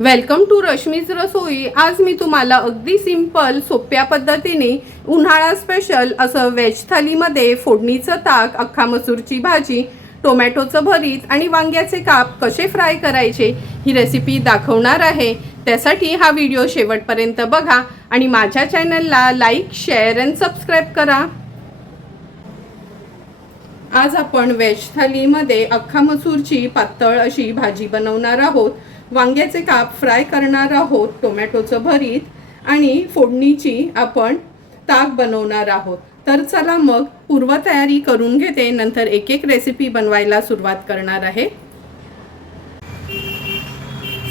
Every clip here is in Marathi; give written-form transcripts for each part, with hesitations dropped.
वेलकम टू रश्मीज रसोई। आज मी तुम्हाला अगदी सिंपल सोप्या पद्धतीने उन्हाळा स्पेशल असं व्हेज थालीमध्ये फोडणीचं ताक, अख्खा मसूरची भाजी, टोमॅटोचं भरीत आणि वांग्याचे काप कसे फ्राय करायचे ही रेसिपी दाखवणार आहे। त्यासाठी हा व्हिडिओ शेवटपर्यंत बघा आणि माझ्या चॅनलला लाईक, शेअर आणि सबस्क्राईब करा। आज आपण व्हेज थालीमध्ये अख्खा मसूरची पातळ अशी भाजी बनवणार आहोत, वांग्याचे काप फ्राय करणार आहोत, टोमॅटोचं भरीत आणि फोडणीची आपण ताक बनवणार आहोत। तर चला मग पूर्वतयारी करून घेते, नंतर एक एक रेसिपी बनवायला सुरुवात करणार आहे।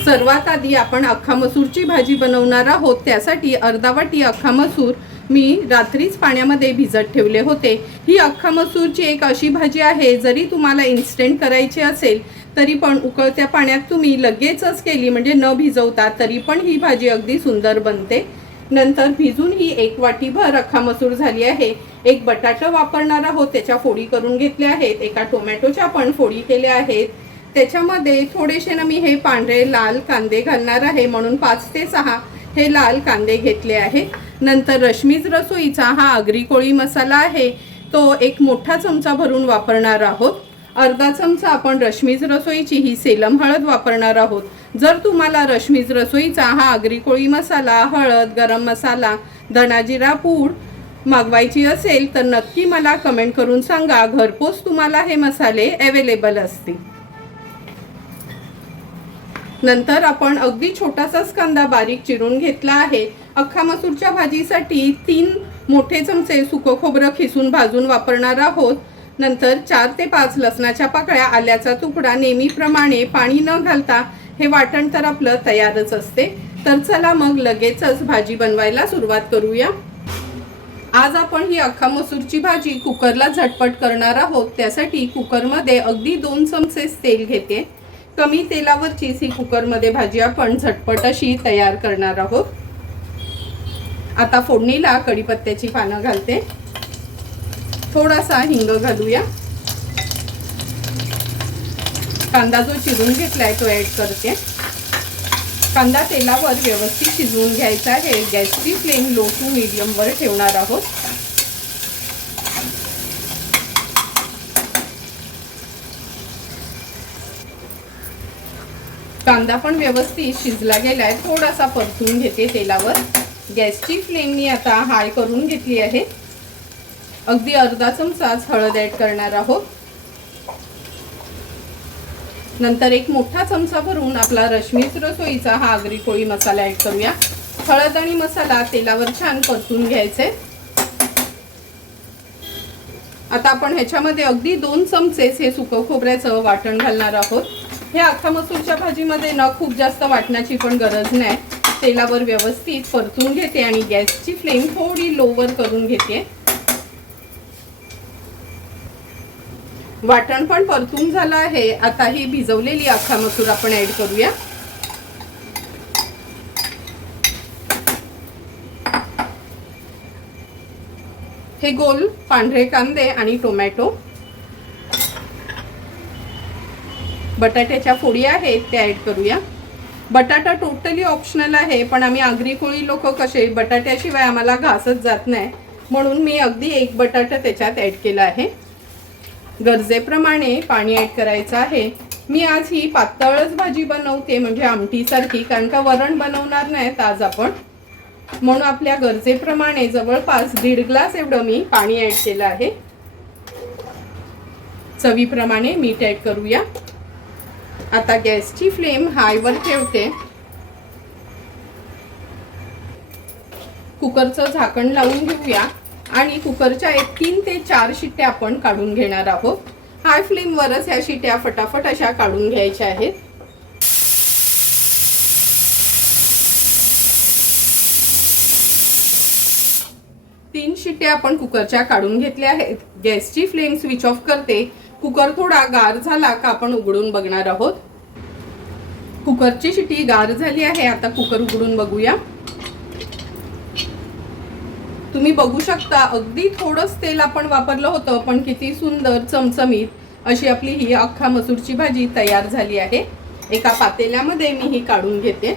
सर्वात आधी आपण अख्खा मसूरची भाजी बनवणार आहोत। त्यासाठी अर्धा वाटी अख्खा मसूर मी रात्रीच पाण्यामध्ये भिजत ठेवले होते। ही अख्खा मसूरची एक अशी भाजी आहे, जरी तुम्हाला इन्स्टंट करायची असेल तरी पण उकळत्या पाण्यात तुम्ही लगेचच केली म्हणजे न भिजवता तरी पण ही भाजी अगदी सुंदर बनते। नंतर भिजून ही एक वाटीभर अख्खा मसूर झाली आहे। एक बटाटा वापरणार आहोत, त्याच्या फोडी करून घेतल्या आहेत। एका टोमॅटोच्या पण फोडी केल्या आहेत। त्याच्यामध्ये थोडेसे ना मी हे पांढरे लाल कांदे घालणार आहे, म्हणून 5 ते 6 हे लाल कांदे घेतले आहेत। नंतर रश्मीज रसोईचा हा आगरी कोळी मसाला आहे, तो एक मोठा चमचा भरून वापरणार आहोत। अर्धा चमचा आपण रश्मीज रसोईची ही सेलम हळद वापरणार आहोत। जर तुम्हाला रश्मीज रसोईचा हा आगरी कोळी मसाला, हळद, गरम मसाला, धना जिरा पूड मागवायची असेल तर नक्की मला कमेंट करून सांगा, घरपोच तुम्हाला हे मसाले अवेलेबल असतील। नंतर आपण अगदी छोटासाच कांदा बारीक चिरून घेतला आहे। अख्खा मसूरच्या भाजीसाठी 3 मोठे चमचे सुकं खोबरं खिसून भाजून वापरणार आहोत। नंतर 4 ते 5 लसणाच्या पाकळ्या, आल्याचा तुकडा। नेहमीप्रमाणे पाणी न घालता हे वाटण तर आपलं तयारच असते। तर चला मग लगेचच भाजी बनवायला सुरुवात करूया। आज आपण ही अख्खा मसूरची भाजी कुकरला झटपट करणार आहोत। त्यासाठी कुकरमध्ये अगदी 2 चमचे तेल घेते। कमी तेलावरचीच ही कुकरमध्ये भाजी आपण झटपट अशी तयार करणार आहोत। आता फोडणीला कढीपत्त्याची पानं घालते, थोडासा हिंग घालूया। कांदा जो चिरून घेतलाय तो ऍड करते। कांदा तेलावर व्यवस्थित शिजवून घ्यायचा आहे। गॅसची फ्लेम लो टू मीडियम वर ठेवणार आहोत। कांदा पण व्यवस्थित शिजला गेलाय, थोडासा परतून घेते तेलावर। गॅसची फ्लेम मी आता हाय करून घेतली आहे। अगदी अर्धा चमचाच हळद ऍड करणार आहोत। नंतर एक मोठा चमचा भरून आपला रश्मीज रसोईचा हा आगरी कोळी मसाला ऍड करूया। हळद आणि मसाला तेलावर छान परतून घ्यायचे। आता आपण ह्याच्यामध्ये अगदी 2 चमचेच हे सुकं खोबऱ्याचं वाटण घालणार आहोत। हे अख्खा मसूरच्या भाजीमध्ये न खूप जास्त वाटण्याची पण गरज नाही। तेलावर व्यवस्थित परतून घेते आणि गॅसची फ्लेम थोडी लोवर करून घेते। वाटण पण परतून झालं आहे। आता ही भिजवलेली अख्खा मसूर आपण ऍड करूया। हे गोल पांढरे कांदे आणि टोमॅटो, बटाट्याच्या फोडी आहेत त्या ऍड करूया। बटाटा टोटली ऑप्शनल आहे, पण आम्ही आगरी कोळी लोक कसे बटाट्याशिवाय आम्हाला घासच जात नाही, म्हणून मी अगदी एक बटाटा त्याच्यात ऍड केला आहे। गरजेप्रमाणे पाणी ऍड करायचं आहे। मी आज ही पातळच भाजी बनवते, म्हणजे आमटीसारखी, कारण का वरण बनवणार नाहीत आज आपण, म्हणून आपल्या गरजेप्रमाणे जवळपास 1.5 ग्लास एवढं मी पाणी ऍड केलं आहे। चवीप्रमाणे मीठ ऍड करूया। आता गॅसची फ्लेम हायवर ठेवते। कुकरचं झाकण लावून घेऊया आणि कुकरच्या 3 ते 4 शिट्ट्या आपण काढून घेणार आहोत। हाय फ्लेमवरच ह्या शिट्ट्या फटाफट अशा काढून घ्यायच्या आहेत। तीन शिट्ट्या आपण कुकरच्या काढून घेतल्या आहेत। गॅसची फ्लेम स्विच ऑफ करते। कुकर थोडा गार झाला का आपण उघडून बघणार आहोत। कुकरची शिट्टी गार झाली आहे। आता कुकर उघडून बघूया। तुम्ही बघू शकता अगदी थोडंच तेल आपण वापरलं होतं, पण किती सुंदर चमचमीत अशी आपली ही अख्खा मसूरची भाजी तयार झाली आहे। एका पातेल्यामध्ये मी ही काढून घेते।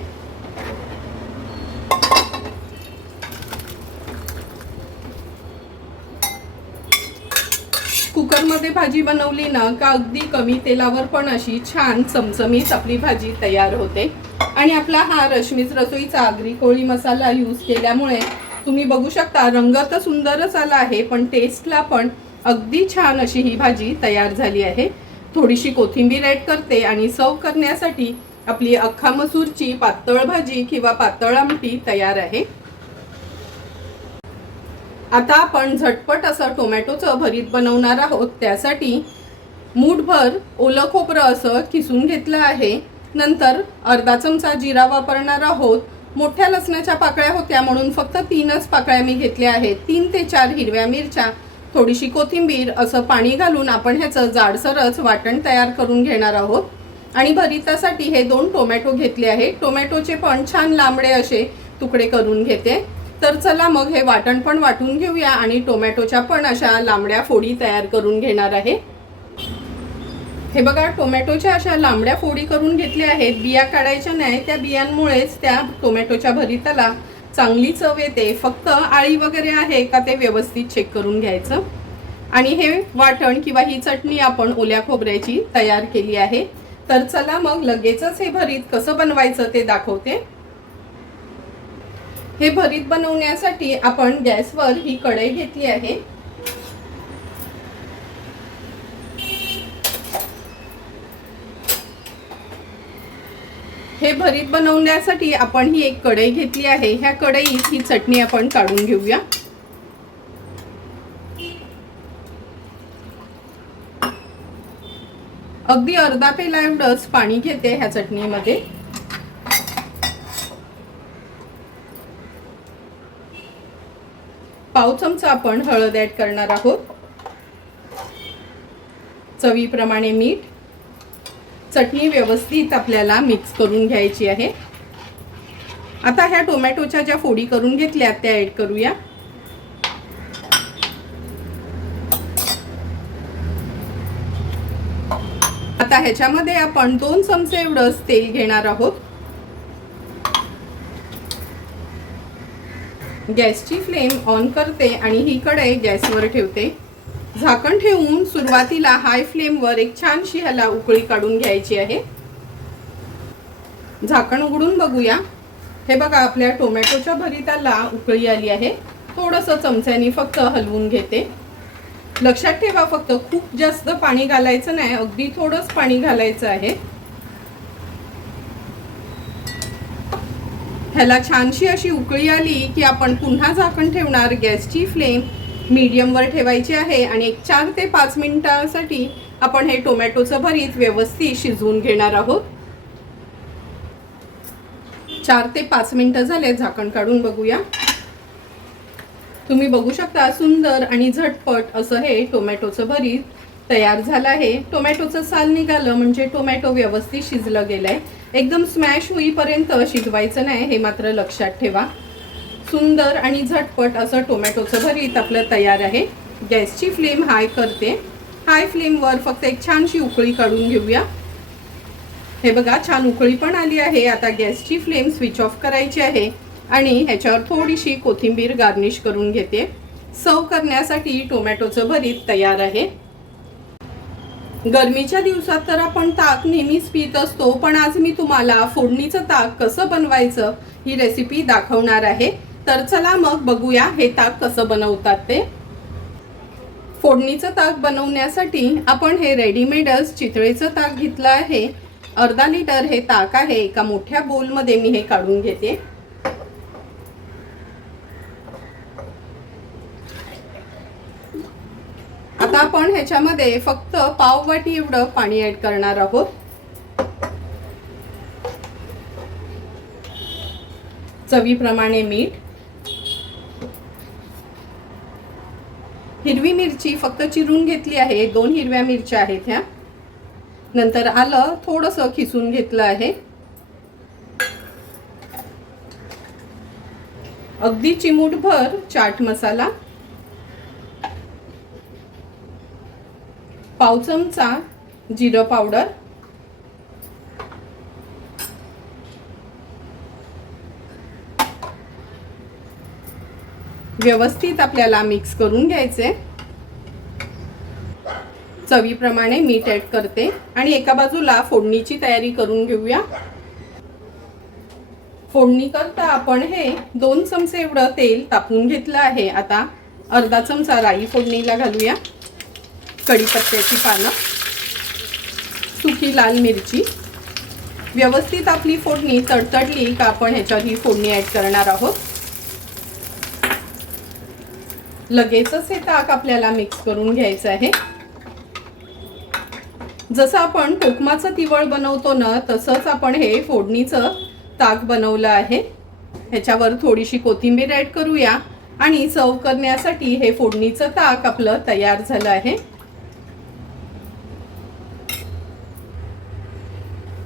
कुकरमध्ये भाजी बनवली ना का अगदी कमी तेलावर पण अशी छान चमचमीत आपली भाजी तयार होते। आणि आपला हा रश्मीच रसोईचा आगरी कोळी मसाला यूज केल्यामुळे तुम्ही बघू शकता रंग तर सुंदरच आला आहे, पण टेस्टला पण अगदी छान अशी ही भाजी तयार झाली आहे। थोडीशी कोथिंबीर ॲड करते आणि सर्व करण्यासाठी आपली अख्खा मसूरची पातळ भाजी किंवा पातळ आमटी तयार आहे। आता आपण झटपट असं टोमॅटोचं भरीत बनवणार आहोत। त्यासाठी मूठभर ओलं खोबरं असं किसून घेतलं आहे। नंतर अर्धा चमचा जिरा वापरणार आहोत। मोठ्या लसणाच्या पाकळ्या होत्या म्हणून फक्त 3च पाकळ्या मी घेतल्या आहेत। 3 ते 4 हिरव्या मिरच्या, थोडीशी कोथिंबीर असं पाणी घालून आपण ह्याचं जाडसरच वाटण तयार करून घेणार आहोत। आणि भरितासाठी हे 2 टोमॅटो घेतले आहेत। टोमॅटोचे पण छान लांबडे असे तुकडे करून घेते। तर चला मग हे वाटण पण वाटून घेऊया आणि टोमॅटोच्या पण अशा लांबड्या फोडी तयार करून घेणार आहे। हे बघा, टोमॅटोच्या अशा लांबड्या फोडी करून घेतल्या आहेत। बिया काढायच्या नाही, त्या बियांमुळेच त्या टोमॅटोच्या भरिताला चांगली चव येते। फक्त आळी वगैरे आहे का ते व्यवस्थित चेक करून घ्यायचं। आणि हे वाटण किंवा ही चटणी आपण ओल्या खोबऱ्याची तयार केली आहे। तर चला मग लगेचच हे भरीत कसं बनवायचं ते दाखवते। हे भरीत बनवण्यासाठी आपण गॅसवर ही कढई घेतली आहे। हे भरीत बनवण्यासाठी आपण ही एक कढई घेतली आहे। ह्या कढईत ही चटणी आपण काढून घेऊया। अगदी अर्धा पेला एवढंच पाणी घेते ह्या चटणीमध्ये। पाव चमचा आपण हळद ॲड करणार आहोत। चवीप्रमाणे मीठ। चटणी व्यवस्थित आपल्याला मिक्स करून घ्यायची आहे। आता ह्या टोमॅटोच्या ज्या फोडी करून घेतल्यात त्या ॲड करूया। आता ह्याच्यामध्ये आपण 2 चमचे एवढंच तेल घेणार आहोत। गॅसची फ्लेम ऑन करते आणि ही कढई गॅसवर ठेवते। झाकण ठेवून सुरुवातीला हाय फ्लेमवर एक छानशी ह्याला उकळी काढून घ्यायची आहे। झाकण उघडून बघूया। हे बघा, आपल्या टोमॅटोच्या भरिताला उकळी आली आहे। थोडंसं चमच्याने फक्त हलवून घेते। लक्षात ठेवा, फक्त खूप जास्त पाणी घालायचं नाही, अगदी थोडंच पाणी घालायचं आहे। ह्याला छानशी अशी उकळी आली की आपण पुन्हा झाकण ठेवणार। गॅसची फ्लेम मीडियमवर ठेवायची आहे आणि एक 4 ते 5 मिनिटांसाठी आपण हे टोमॅटोचं भरीत व्यवस्थित शिजवून घेणार आहोत। 4 ते 5 मिनिटं झाले, झाकण काढून बघूया। तुम्ही बघू शकता सुंदर आणि झटपट असं हे टोमॅटोचं भरीत तयार झालं आहे। टोमॅटोचं साल निघालं म्हणजे टोमॅटो व्यवस्थित शिजलं गेलंय। एकदम स्मॅश होईपर्यंत शिजवायचं नाही, हे मात्र लक्षात ठेवा। सुंदर आणि झटपट असं टोमॅटोचं भरीत आपलं तयार आहे। गॅसची फ्लेम हाय करते। हाय फ्लेमवर फक्त एक छानशी उकळी काढून घेऊया। हे बघा, छान उकळी पण आली आहे। आता गॅसची फ्लेम स्विच ऑफ करायची आहे आणि ह्याच्यावर थोडीशी कोथिंबीर गार्निश करून घेते। सर्व करण्यासाठी टोमॅटोचं भरीत तयार आहे। गरमीच्या दिवसात तर आपण ताक नेहमीच पीत असतो, पण आज मी तुम्हाला फोडणीचं ताक कसं बनवायचं ही रेसिपी दाखवणार आहे। तर चला मग बघूया हे ताक कसं बनवतात ते। फोडणीचं ताक बनवण्यासाठी आपण हे रेडीमेडच चितळेचं ताक घेतलं आहे। अर्धा लिटर हे ताक आहे। एका मोठ्या बोलमध्ये मी हे काढून घेते। आता आपण ह्याच्यामध्ये फक्त पाव वाटी एवढं पाणी ॲड करणार आहोत। चवीप्रमाणे मीठ। हिरवी मिरची फक्त चिरून घेतली आहे, 2 हिरव्या मिरच्या आहेत ह्या। नंतर आलं थोडंसं खिसून घेतलं आहे। अगदी चिमूटभर चाट मसाला, पाव चमचा जिरं पावडर, व्यवस्थित आपल्याला मिक्स करून घ्यायचे। चवीप्रमाणे मीठ ॲड करते आणि एका बाजूला फोडणीची तयारी करून घेऊया। फोडणी करता आपण हे 2 चमचे एवढं तेल तापवून घेतलं आहे। आता अर्धा चमचा राई फोडणीला घालूया, कढीपत्त्याची पानं, सुकी लाल मिरची। व्यवस्थित आपली फोडणी तडतडली का आपण ह्याच्यावर ही फोडणी ॲड करणार आहोत। लगेचच हे ताक आपल्याला मिक्स करून घ्यायचं आहे। जसं आपण कोकमाचं तिवळ बनवतो ना, तसंच आपण हे फोडणीचं ताक बनवलं आहे। ह्याच्यावर थोडीशी कोथिंबीर ॲड करूया आणि सर्व करण्यासाठी हे फोडणीचं ताक आपलं तयार झालं आहे।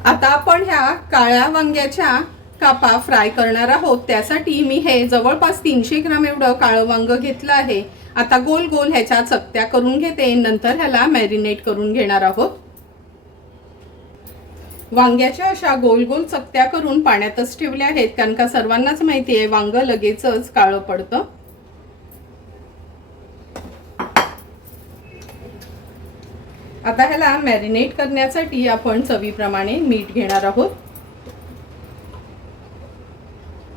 आता आपण ह्या काळ्या वांग्याच्या कापा फ्राय करणार आहोत। त्यासाठी मी हे जवळपास 300 ग्राम एवढं काळं वांग घेतलं आहे। आता गोल गोल ह्याच्या चकत्या करून घेते, नंतर ह्याला मॅरिनेट करून घेणार आहोत। वांग्याच्या अशा गोल गोल चकत्या करून पाण्यातच ठेवल्या आहेत, कारण का सर्वांनाच माहिती आहे वांग लगेचच काळं पडतं। आता ह्याला मॅरिनेट करण्यासाठी आपण चवीप्रमाणे मीठ घेणार आहोत।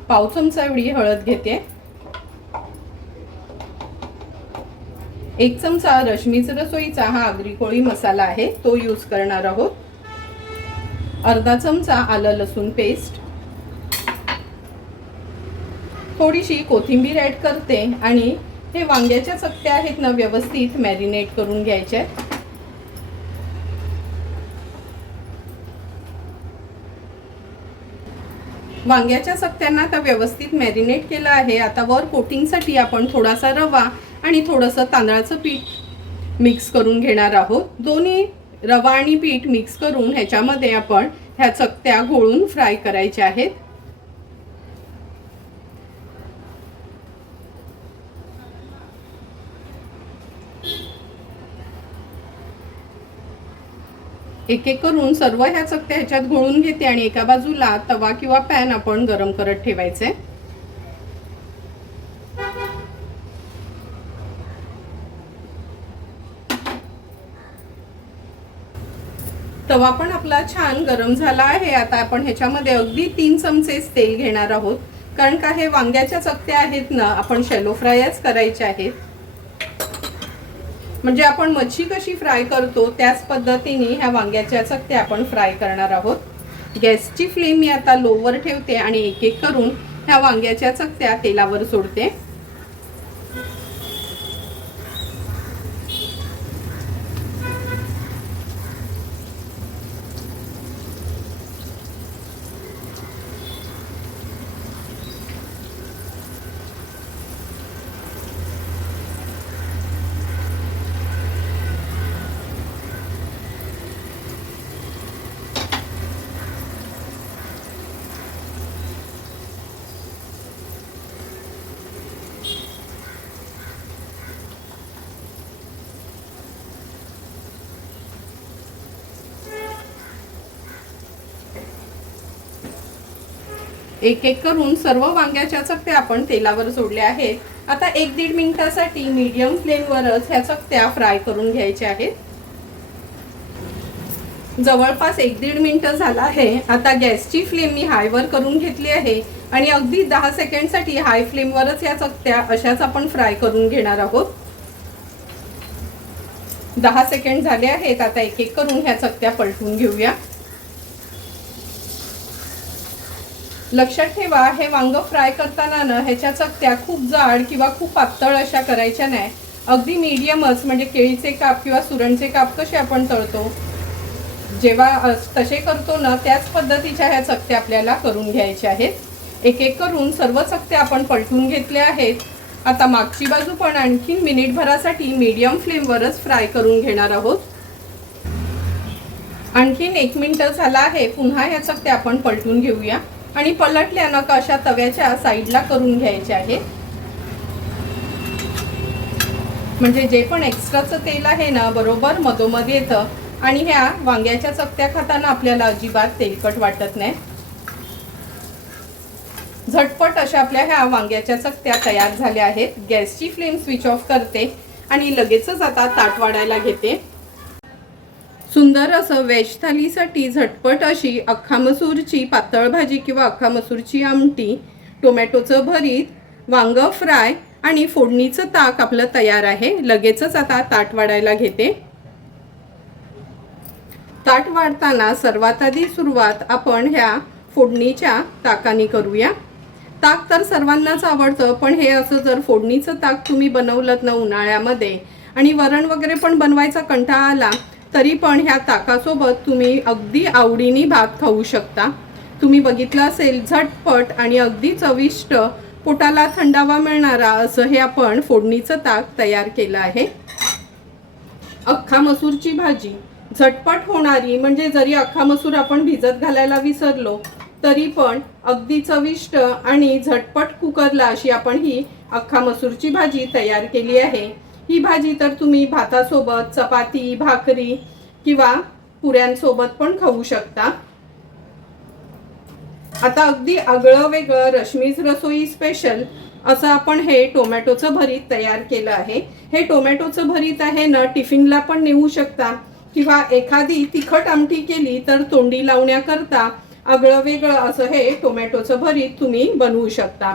पाव चमचा एवढी हळद घेते, 1 चमचा रश्मीच रसोईचा हा आगरी कोळी मसाला आहे तो यूज करणार आहोत। अर्धा चमचा आलं लसूण पेस्ट, थोडीशी कोथिंबीर ॲड करते आणि हे वांग्याच्या चकत्या आहेत ना व्यवस्थित मॅरिनेट करून घ्यायच्या। वांग्याच्या चकत्यांना आता व्यवस्थित मॅरिनेट केलं आहे। आता वर कोटिंगसाठी आपण थोडासा रवा आणि थोडंसं तांदळाचं पीठ मिक्स करून घेणार आहोत। दोन्ही रवा आणि पीठ मिक्स करून ह्याच्यामध्ये आपण ह्या चकत्या घोळून फ्राय करायच्या आहेत। एक एक करून सर्व ह्या चकत्या ह्याच्यात घोळून घेते आणि एका बाजूला तवा किंवा पॅन आपण गरम करत ठेवायचे। तवा पण आपला छान गरम झाला आहे। आता आपण ह्याच्यामध्ये अगदी 3 चमचे तेल घेणार आहोत, कारण का हे वांग्याच्या चकत्या आहेत ना आपण शॅलो फ्रायच करायचे आहेत। म्हणजे आपण मच्छी कशी फ्राय करतो त्याच पद्धतीने ह्या वांग्याच्या चकत्या आपण फ्राय करणार आहोत। गॅसची फ्लेम मी आता लोवर ठेवते आणि एक एक करून ह्या वांग्याच्या चकत्या तेलावर सोडते। एक एक करून सर्व वांग्याच्या चकत्या आपण तेलावर सोडल्या आहेत। आता 1-1.5 मिनिटासाठी मीडियम फ्लेमवरच ह्या चकत्या फ्राय करून घ्यायच्या आहेत। जवळपास 1-1.5 मिनिट झाला आहे। आता गॅसची फ्लेम मी हायवर करून घेतली आहे आणि अगदी 10 सेकंडसाठी हाय फ्लेमवरच या चकत्या अशाच आपण फ्राय करून घेणार आहोत। 10 सेकंड झाले आहेत। आता एक एक करून ह्या चकत्या पलटून घेऊया। लक्षात ठेवा हे वांग फ्राय करताना ना ह्याच्या चकत्या खूप जाड किंवा खूप पातळ अशा करायच्या नाही, अगदी मीडियमच, म्हणजे केळीचे काप किंवा सुरणचे काप कसे आपण तळतो जेव्हा तसे करतो ना त्याच पद्धतीच्या ह्या चकत्या आपल्याला करून घ्यायच्या आहेत। एक एक करून सर्व चकत्या आपण पलटून घेतल्या आहेत। आता मागची बाजू पण आणखीन मिनिटभरासाठी मीडियम फ्लेमवरच फ्राय करून घेणार आहोत। आणखीन 1 मिनिट झाला आहे। पुन्हा ह्या चकत्या आपण पलटून घेऊया आणि पलटल्यानं अशा तव्याच्या साईडला करून घ्यायचे आहे, म्हणजे जे पण एक्स्ट्राचं तेल आहे ना बरोबर मधोमध येतं आणि ह्या वांग्याच्या चकत्या खाताना आपल्याला अजिबात तेलकट वाटत नाही। झटपट अशा आपल्या ह्या वांग्याच्या चकत्या तयार झाल्या आहेत। गॅसची फ्लेम स्विच ऑफ करते आणि लगेचच आता ताट वाढायला घेते। सुंदर असं व्हेज थालीसाठी झटपट अशी अख्खा मसूरची पातळ भाजी किंवा अख्खा मसूरची आमटी, टोमॅटोचं भरीत, वांग फ्राय आणि फोडणीचं ताक आपलं तयार आहे। लगेचच आता ताट वाढायला घेते। ताट वाढताना सर्वात आधी सुरुवात आपण ह्या फोडणीच्या ताकाने करूया। ताक तर सर्वांनाच आवडतं, पण हे असं जर फोडणीचं ताक तुम्ही बनवलं ना उन्हाळ्यामध्ये आणि वरण वगैरे पण बनवायचा कंटाळा आला तरी पण ह्या ताकासोबत तुम्ही अगदी आवडीने भात खाऊ शकता। तुम्ही बघितलं असेल, झटपट आणि अगदी चविष्ट, पोटाला थंडावा मिळणारा असं हे आपण फोडणीचं ताक तयार केलं आहे। अख्खा मसूरची भाजी झटपट होणारी, म्हणजे जरी अख्खा मसूर आपण भिजत घालायला विसरलो तरी पण अगदी चविष्ट आणि झटपट कुकरला अशी आपण ही अख्खा मसूरची भाजी तयार केली आहे। ही भाजी तर तुम्ही भातासोबत, चपाती, भाकरी किंवा पुऱ्यांसोबत पण खाऊ शकता। आता अगदी आगळं वेगळं रश्मीज रसोई स्पेशल असं आपण हे टोमॅटोचं भरीत तयार केलं आहे। हे टोमॅटोचं भरीत आहे ना, टिफिनला पण नेऊ शकता किंवा एखादी तिखट आमटी केली तर तोंडी लावण्याकरता आगळं वेगळं असं हे टोमॅटोचं भरीत तुम्ही बनवू शकता।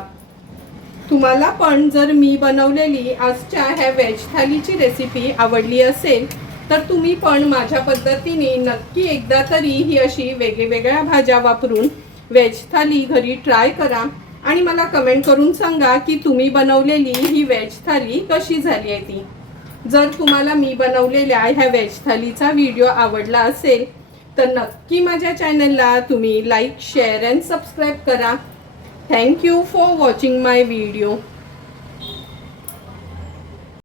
तुम्हाला पण जर मी बनवलेली आजच्या ह्या व्हेज थालीची रेसिपी आवडली असेल तर तुम्ही पण माझ्या पद्धतीने नक्की एकदा तरी ही अशी वेगवेगळ्या भाज्या वापरून व्हेज थाली घरी ट्राय करा आणि मला कमेंट करून सांगा की तुम्ही बनवलेली ही व्हेज थाली कशी झाली आहे ती। जर तुम्हाला मी बनवलेल्या ह्या व्हेज थालीचा व्हिडिओ आवडला असेल तर नक्की माझ्या चॅनलला तुम्ही लाईक, शेअर अँड सबस्क्राईब करा। Thank you for watching my video.